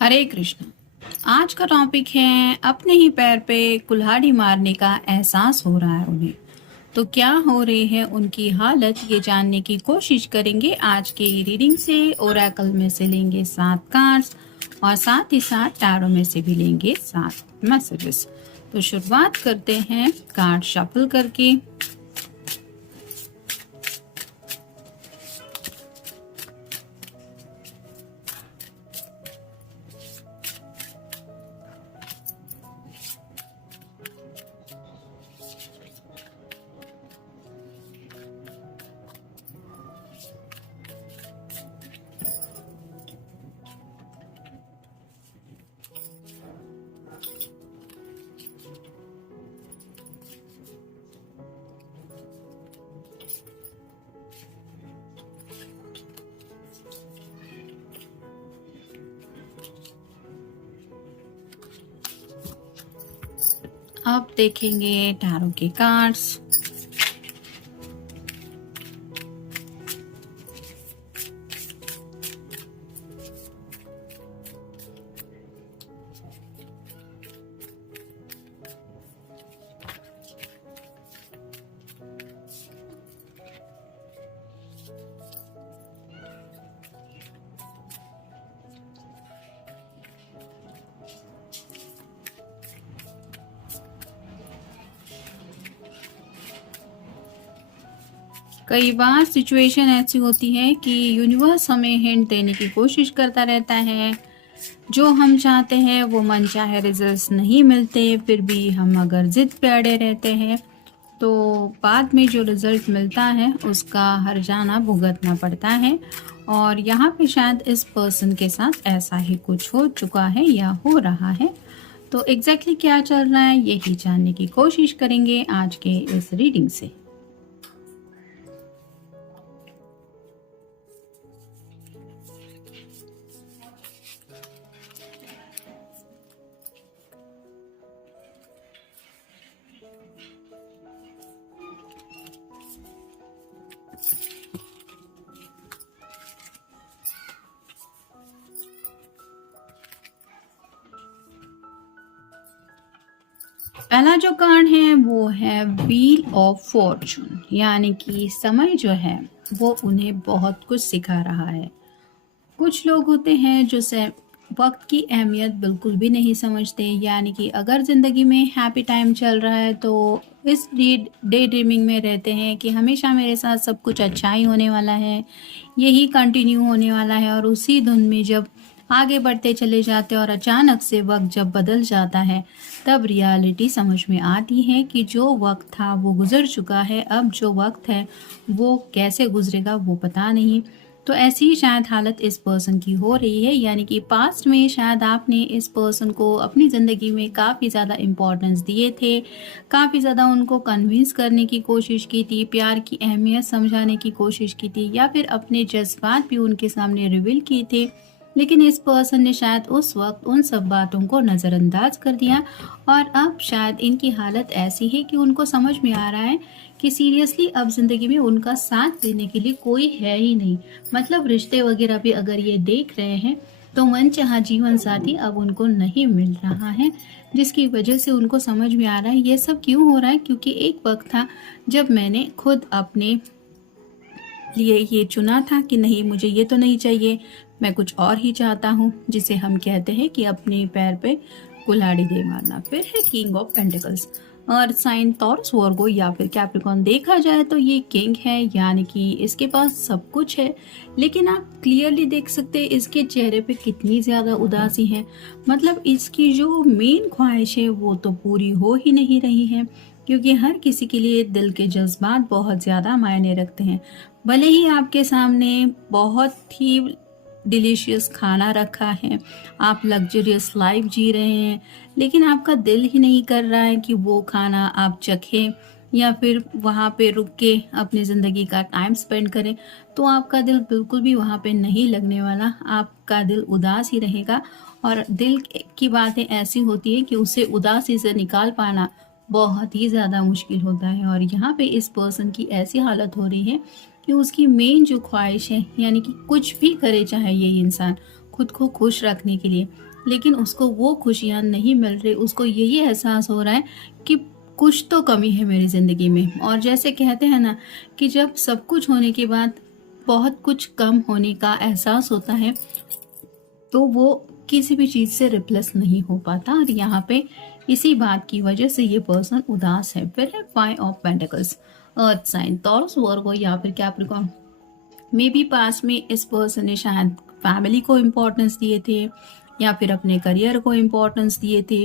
हरे कृष्ण। आज का टॉपिक है अपने ही पैर पे कुल्हाड़ी मारने का एहसास हो रहा है उन्हें। तो क्या हो रही है उनकी हालत, ये जानने की कोशिश करेंगे आज के रीडिंग से। ओरेकल में से लेंगे 7 कार्ड्स और साथ ही साथ टैरो में से भी लेंगे 7 मैसेजेस। तो शुरुआत करते हैं कार्ड शफल करके। अब देखेंगे टैरो के कार्ड्स। कई बार सिचुएशन ऐसी होती है कि यूनिवर्स हमें हिंट देने की कोशिश करता रहता है। जो हम चाहते हैं वो मनचाहे रिजल्ट्स नहीं मिलते, फिर भी हम अगर जिद पे अड़े रहते हैं तो बाद में जो रिजल्ट मिलता है उसका हर्जाना भुगतना पड़ता है। और यहाँ पे शायद इस पर्सन के साथ ऐसा ही कुछ हो चुका है या हो रहा है। तो एग्जैक्टली क्या चल रहा है यही जानने की कोशिश करेंगे आज के इस रीडिंग से। पहला जो कार्ड है वो है व्हील ऑफ फॉर्चून, यानी कि समय जो है वो उन्हें बहुत कुछ सिखा रहा है। कुछ लोग होते हैं जो से वक्त की अहमियत बिल्कुल भी नहीं समझते, यानी कि अगर ज़िंदगी में हैप्पी टाइम चल रहा है तो इस डे ड्रीमिंग में रहते हैं कि हमेशा मेरे साथ सब कुछ अच्छा ही होने वाला है, यही कंटिन्यू होने वाला है। और उसी धुन में जब आगे बढ़ते चले जाते और अचानक से वक्त जब बदल जाता है तब रियलिटी समझ में आती है कि जो वक्त था वो गुजर चुका है, अब जो वक्त है वो कैसे गुजरेगा वो पता नहीं। तो ऐसी ही शायद हालत इस पर्सन की हो रही है, यानी कि पास्ट में शायद आपने इस पर्सन को अपनी ज़िंदगी में काफ़ी ज़्यादा इम्पोर्टेंस दिए थे, काफ़ी ज़्यादा उनको कन्विंस करने की कोशिश की थी, प्यार की अहमियत समझाने की कोशिश की थी, या फिर अपने जज्बात भी उनके सामने रिवील किए थे। लेकिन इस पर्सन ने शायद उस वक्त उन सब बातों को नज़रअंदाज कर दिया और अब शायद इनकी हालत ऐसी है कि उनको समझ में आ रहा है कि सीरियसली अब ज़िंदगी में उनका साथ देने के लिए कोई है ही नहीं। मतलब रिश्ते वगैरह भी अगर ये देख रहे हैं तो मनचाहा जीवन साथी अब उनको नहीं मिल रहा है, जिसकी वजह से उनको समझ में आ रहा है ये सब क्यों हो रहा है। क्योंकि एक वक्त था जब मैंने खुद अपने लिए ये चुना था कि नहीं, मुझे ये तो नहीं चाहिए, मैं कुछ और ही चाहता हूँ, जिसे हम कहते हैं कि अपने पैर पे कुल्हाड़ी दे मारना। फिर है किंग ऑफ पेंटिकल्स और साइन टॉरस वर्गो या फिर कैप्रिकॉर्न। देखा जाए तो ये किंग है, यानी कि इसके पास सब कुछ है, लेकिन आप क्लियरली देख सकते हैं इसके चेहरे पे कितनी ज़्यादा उदासी है। मतलब इसकी जो मेन ख्वाहिश है वो तो पूरी हो ही नहीं रही है, क्योंकि हर किसी के लिए दिल के जज्बात बहुत ज़्यादा मायने रखते हैं। भले ही आपके सामने बहुत ही डिलीशियस खाना रखा है, आप लग्जरियस लाइफ जी रहे हैं, लेकिन आपका दिल ही नहीं कर रहा है कि वो खाना आप चखें या फिर वहाँ पे रुक के अपनी ज़िंदगी का टाइम स्पेंड करें। तो आपका दिल बिल्कुल भी वहाँ पे नहीं लगने वाला, आपका दिल उदास ही रहेगा। और दिल की बातें ऐसी होती है कि उसे उदासी से निकाल पाना बहुत ही ज़्यादा मुश्किल होता है। और यहाँ पे इस पर्सन की ऐसी हालत हो रही है कि उसकी मेन जो ख्वाहिश है, यानी कि कुछ भी करे चाहे ये इंसान, खुद को खुश रखने के लिए, लेकिन उसको वो खुशियाँ नहीं मिल रही। उसको यही एहसास हो रहा है कि कुछ तो कमी है मेरी ज़िंदगी में। और जैसे कहते हैं ना कि जब सब कुछ होने के बाद बहुत कुछ कम होने का एहसास होता है, तो वो किसी भी चीज़ से रिप्लेस नहीं हो पाता। और यहाँ पे इसी बात की वजह से ये पर्सन उदास है। फिर है 5 of pentacles, earth sign, Taurus, Virgo या फिर कैप्रिकॉर्न। मे बी पास में इस पर्सन ने शायद फैमिली को इम्पोर्टेंस दिए थे, या फिर अपने करियर को इम्पोर्टेंस दिए थे,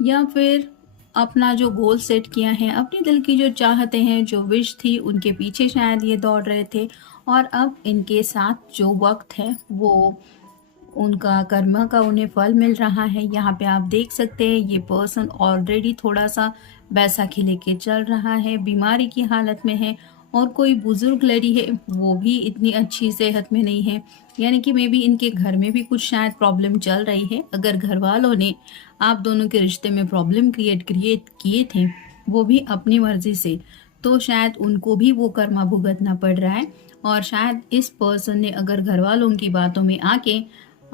या फिर अपना जो गोल सेट किया है, अपने दिल की जो चाहते हैं, जो विश थी, उनके पीछे शायद ये दौड़ रहे थे। और अब इनके साथ जो वक्त है वो उनका कर्म का उन्हें फल मिल रहा है। यहाँ पे आप देख सकते हैं ये पर्सन ऑलरेडी थोड़ा सा बैसाखी लेके चल रहा है, बीमारी की हालत में है। और कोई बुजुर्ग लेडी है, वो भी इतनी अच्छी सेहत में नहीं है, यानी कि मे बी इनके घर में भी कुछ शायद प्रॉब्लम चल रही है। अगर घर वालों ने आप दोनों के रिश्ते में प्रॉब्लम क्रिएट किए थे, वो भी अपनी मर्जी से, तो शायद उनको भी वो कर्मा भुगतना पड़ रहा है। और शायद इस पर्सन ने अगर घर वालों की बातों में आके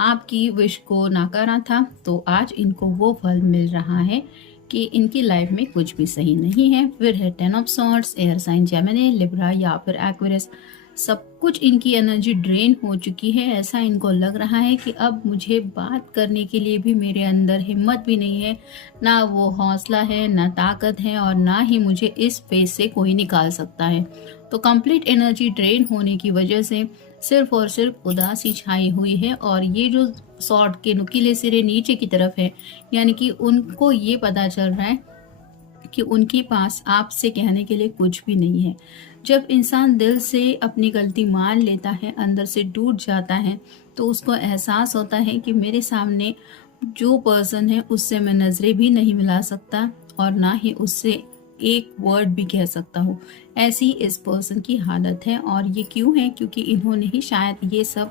आपकी विश को नकारा था, तो आज इनको वो फल मिल रहा है कि इनकी लाइफ में कुछ भी सही नहीं है। फिर है 10 of swords, air sign Gemini, Libra या फिर एक्वेरियस। सब कुछ इनकी एनर्जी ड्रेन हो चुकी है। ऐसा इनको लग रहा है कि अब मुझे बात करने के लिए भी मेरे अंदर हिम्मत भी नहीं है, ना वो हौसला है, ना ताकत है, और ना ही मुझे इस फेज से कोई निकाल सकता है। तो कंप्लीट एनर्जी ड्रेन होने की वजह से सिर्फ और सिर्फ उदासी छाई हुई है। और ये जो सॉर्ड के नुकीले सिरे नीचे की तरफ है, यानी कि उनको ये पता चल रहा है कि उनके पास आपसे कहने के लिए कुछ भी नहीं है। जब इंसान दिल से अपनी गलती मान लेता है, अंदर से टूट जाता है, तो उसको एहसास होता है कि मेरे सामने जो पर्सन है उससे मैं नज़रें भी नहीं मिला सकता, और ना ही उससे एक वर्ड भी कह सकता हूँ। ऐसी इस पर्सन की हालत है। और ये क्यों है? क्योंकि इन्होंने ही शायद ये सब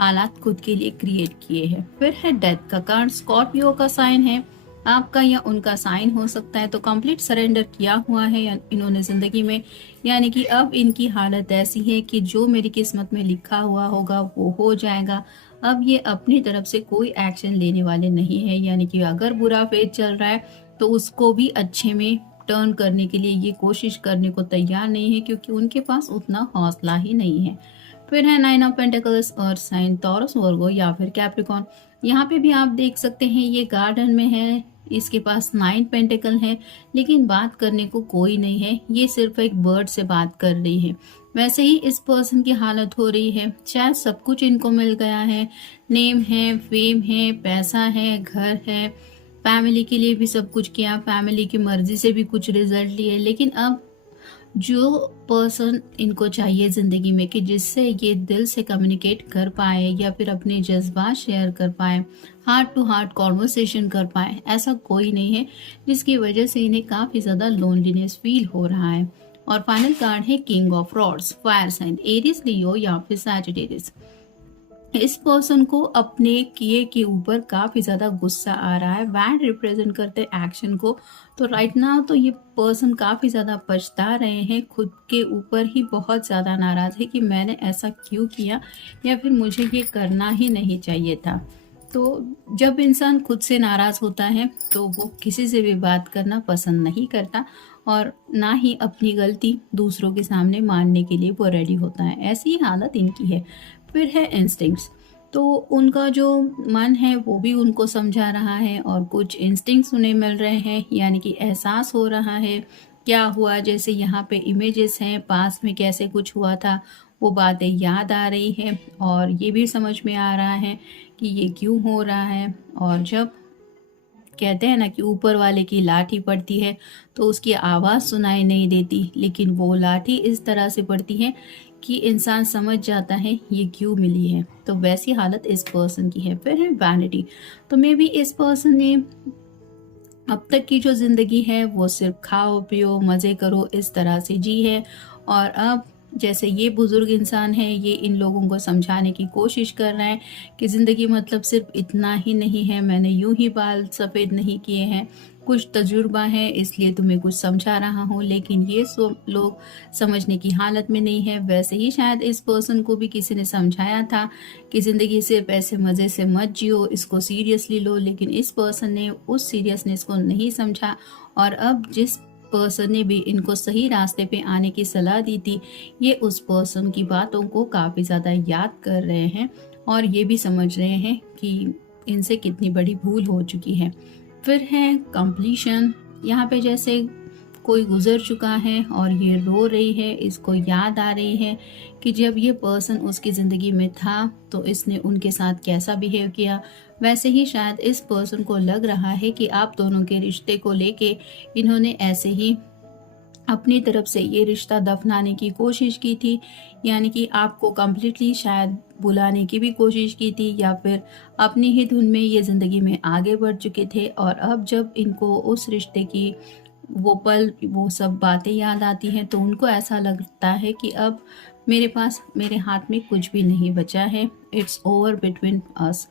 हालात खुद के लिए क्रिएट किए हैं। फिर है डेथ का कार्ड, स्कॉर्पियो का साइन है, आपका या उनका साइन हो सकता है। तो कंप्लीट सरेंडर किया हुआ है इन्होंने जिंदगी में, यानी कि अब इनकी हालत ऐसी है कि जो मेरी किस्मत में लिखा हुआ होगा वो हो जाएगा। अब ये अपनी तरफ से कोई एक्शन लेने वाले नहीं है, यानी कि अगर बुरा फेज चल रहा है तो उसको भी अच्छे में टर्न करने के लिए ये कोशिश करने को तैयार नहीं है, क्योंकि उनके पास उतना हौसला ही नहीं है। फिर है 9 of pentacles, earth sign, Taurus, Virgo या फिर कैप्रिकॉर्न। यहाँ पे भी आप देख सकते हैं ये गार्डन में है, इसके पास 9 पेंटिकल है, लेकिन बात करने को कोई नहीं है। ये सिर्फ एक बर्ड से बात कर रही है। वैसे ही इस पर्सन की हालत हो रही है, शायद सब कुछ इनको मिल गया है, नेम है, फेम है, पैसा है, घर है, फैमिली के लिए भी सब कुछ किया, फैमिली की मर्जी से भी कुछ रिजल्ट लिए, लेकिन अब जो पर्सन इनको चाहिए ज़िंदगी में कि जिससे ये दिल से कम्युनिकेट कर पाए या फिर अपने जज्बात शेयर कर पाए, हार्ट टू हार्ट कॉन्वर्सेशन कर पाए, ऐसा कोई नहीं है, जिसकी वजह से इन्हें काफ़ी ज़्यादा लोनलीनेस फील हो रहा है। और फाइनल कार्ड है king of rods, fire sign, Aries, Leo या फिर सैजिटेरियस। इस पर्सन को अपने किए के ऊपर काफी ज्यादा गुस्सा आ रहा है। बैंड रिप्रेजेंट करते एक्शन को। तो राइट नाउ तो ये पर्सन काफी ज्यादा पछता रहे हैं, खुद के ऊपर ही बहुत ज्यादा नाराज है कि मैंने ऐसा क्यों किया, या फिर मुझे ये करना ही नहीं चाहिए था। तो जब इंसान खुद से नाराज होता है तो वो किसी से भी बात करना पसंद नहीं करता, और ना ही अपनी गलती दूसरों के सामने मानने के लिए वो रेडी होता है। ऐसी ही हालत इनकी है। फिर है इंस्टिंक्ट्स, तो उनका जो मन है वो भी उनको समझा रहा है, और कुछ इंस्टिंक्ट्स उन्हें मिल रहे हैं, यानी कि एहसास हो रहा है क्या हुआ। जैसे यहाँ पे इमेजेस हैं, पास में कैसे कुछ हुआ था वो बातें याद आ रही है, और ये भी समझ में आ रहा है कि ये क्यों हो रहा है। और जब कहते हैं ना कि ऊपर वाले की लाठी पड़ती है तो उसकी आवाज़ सुनाई नहीं देती, लेकिन वो लाठी इस तरह से पड़ती है कि इंसान समझ जाता है ये क्यों मिली है। तो वैसी हालत इस पर्सन की है। फिर है वैनिटी, तो मे बी इस पर्सन ने अब तक की जो ज़िंदगी है वो सिर्फ खाओ पियो मज़े करो इस तरह से जी है, और अब जैसे ये बुज़ुर्ग इंसान है, ये इन लोगों को समझाने की कोशिश कर रहे हैं कि ज़िंदगी मतलब सिर्फ़ इतना ही नहीं है, मैंने यूँ ही बाल सफ़ेद नहीं किए हैं, कुछ तजुर्बा है इसलिए तुम्हें कुछ समझा रहा हूँ। लेकिन ये सो लोग समझने की हालत में नहीं है। वैसे ही शायद इस पर्सन को भी किसी ने समझाया था कि ज़िंदगी सिर्फ़ ऐसे मज़े से मत जियो, इसको सीरियसली लो, लेकिन इस पर्सन ने उस सीरियसनेस को नहीं समझा और अब जिस पर्सन ने भी इनको सही रास्ते पे आने की सलाह दी थी, ये उस पर्सन की बातों को काफ़ी ज़्यादा याद कर रहे हैं और ये भी समझ रहे हैं कि इनसे कितनी बड़ी भूल हो चुकी है। फिर है कंप्लीशन। यहाँ पे जैसे कोई गुज़र चुका है और ये रो रही है, इसको याद आ रही है कि जब ये पर्सन उसकी ज़िंदगी में था, तो इसने उनके साथ कैसा बिहेव किया। वैसे ही शायद इस पर्सन को लग रहा है कि आप दोनों के रिश्ते को लेके इन्होंने ऐसे ही अपनी तरफ से ये रिश्ता दफनाने की कोशिश की थी, यानी कि आपको कंप्लीटली शायद बुलाने की भी कोशिश की थी या फिर अपनी ही धुन में ये ज़िंदगी में आगे बढ़ चुके थे और अब जब इनको उस रिश्ते की वो पल, वो सब बातें याद आती हैं तो उनको ऐसा लगता है कि अब मेरे हाथ में कुछ भी नहीं बचा है, इट्स ओवर बिटवीन अस।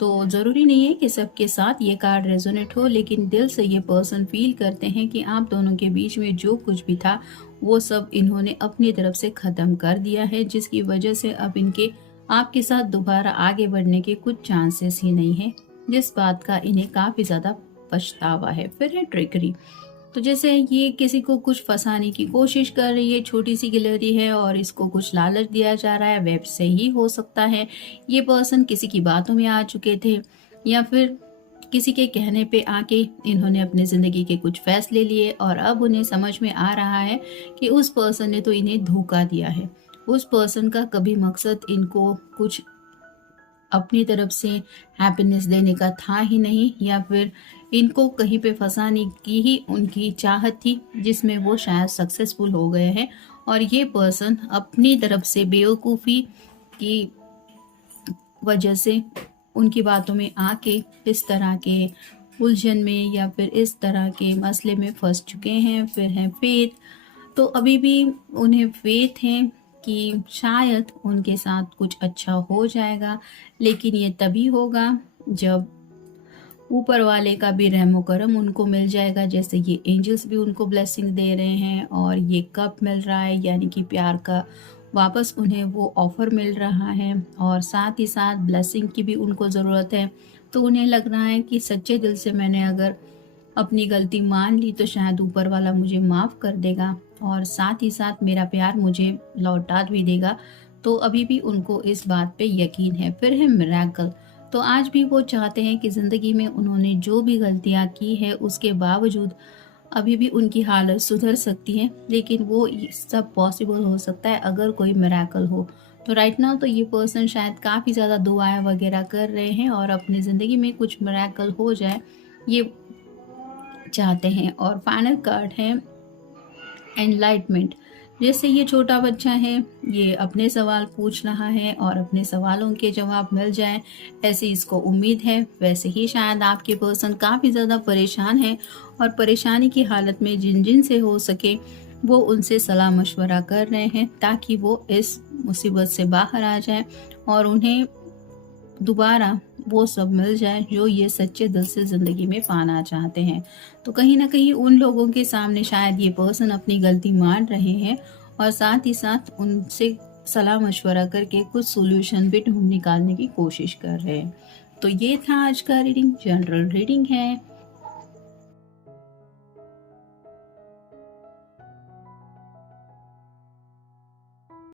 तो ज़रूरी नहीं है कि सबके साथ ये कार्ड रेजोनेट हो, लेकिन दिल से ये पर्सन फील करते हैं कि आप दोनों के बीच में जो कुछ भी था वो सब इन्होंने अपनी तरफ से ख़त्म कर दिया है, जिसकी वजह से अब इनके आपके साथ दोबारा आगे बढ़ने के कुछ चांसेस ही नहीं है, जिस बात का इन्हें काफ़ी ज़्यादा पछतावा है। फिर है ट्रिकरी। तो जैसे ये किसी को कुछ फंसाने की कोशिश कर रही है, छोटी सी गिलहरी है और इसको कुछ लालच दिया जा रहा है, वेब से ही हो सकता है। ये पर्सन किसी की बातों में आ चुके थे या फिर किसी के कहने पे आके इन्होंने अपनी ज़िंदगी के कुछ फैसले लिए और अब उन्हें समझ में आ रहा है कि उस पर्सन ने तो इन्हें धोखा दिया है। उस पर्सन का कभी मकसद इनको कुछ अपनी तरफ से हैप्पीनेस देने का था ही नहीं या फिर इनको कहीं पे फंसाने की ही उनकी चाहत थी, जिसमें वो शायद सक्सेसफुल हो गए हैं और ये पर्सन अपनी तरफ से बेवकूफ़ी की वजह से उनकी बातों में आके इस तरह के उलझन में या फिर इस तरह के मसले में फंस चुके हैं। फिर है फेथ। तो अभी भी उन्हें फेथ है कि शायद उनके साथ कुछ अच्छा हो जाएगा, लेकिन ये तभी होगा जब ऊपर वाले का भी रहमो करम उनको मिल जाएगा। जैसे ये एंजल्स भी उनको ब्लेसिंग दे रहे हैं और ये कप मिल रहा है, यानी कि प्यार का वापस उन्हें वो ऑफ़र मिल रहा है और साथ ही साथ ब्लेसिंग की भी उनको ज़रूरत है। तो उन्हें लग रहा है कि सच्चे दिल से मैंने अगर अपनी गलती मान ली तो शायद ऊपर वाला मुझे माफ़ कर देगा और साथ ही साथ मेरा प्यार मुझे लौटा भी देगा। तो अभी भी उनको इस बात पे यकीन है। फिर है मिरेकल। तो आज भी वो चाहते हैं कि ज़िंदगी में उन्होंने जो भी गलतियाँ की है उसके बावजूद अभी भी उनकी हालत सुधर सकती है, लेकिन वो ये सब पॉसिबल हो सकता है अगर कोई मिरेकल हो। तो राइट नाउ तो ये पर्सन शायद काफ़ी ज़्यादा दुआएं वगैरह कर रहे हैं और अपनी ज़िंदगी में कुछ मिरेकल हो जाए, ये चाहते हैं। और फाइनल कार्ड है एनलाइटमेंट। जैसे ये छोटा बच्चा है, ये अपने सवाल पूछ रहा है और अपने सवालों के जवाब मिल जाएं, ऐसी इसको उम्मीद है। वैसे ही शायद आपके पर्सन काफ़ी ज़्यादा परेशान है और परेशानी की हालत में जिन जिन से हो सके वो उनसे सलाह मशवरा कर रहे हैं ताकि वो इस मुसीबत से बाहर आ जाए और उन्हें दोबारा वो सब मिल जाए जो ये सच्चे दिल से ज़िंदगी में पाना चाहते हैं। तो कहीं न कहीं उन लोगों के सामने शायद ये पर्सन अपनी गलती मान रहे हैं और साथ ही साथ उनसे सलाह मशवरा करके कुछ सॉल्यूशन भी ढूँढ निकालने की कोशिश कर रहे हैं। तो ये था आज का रीडिंग, जनरल रीडिंग है।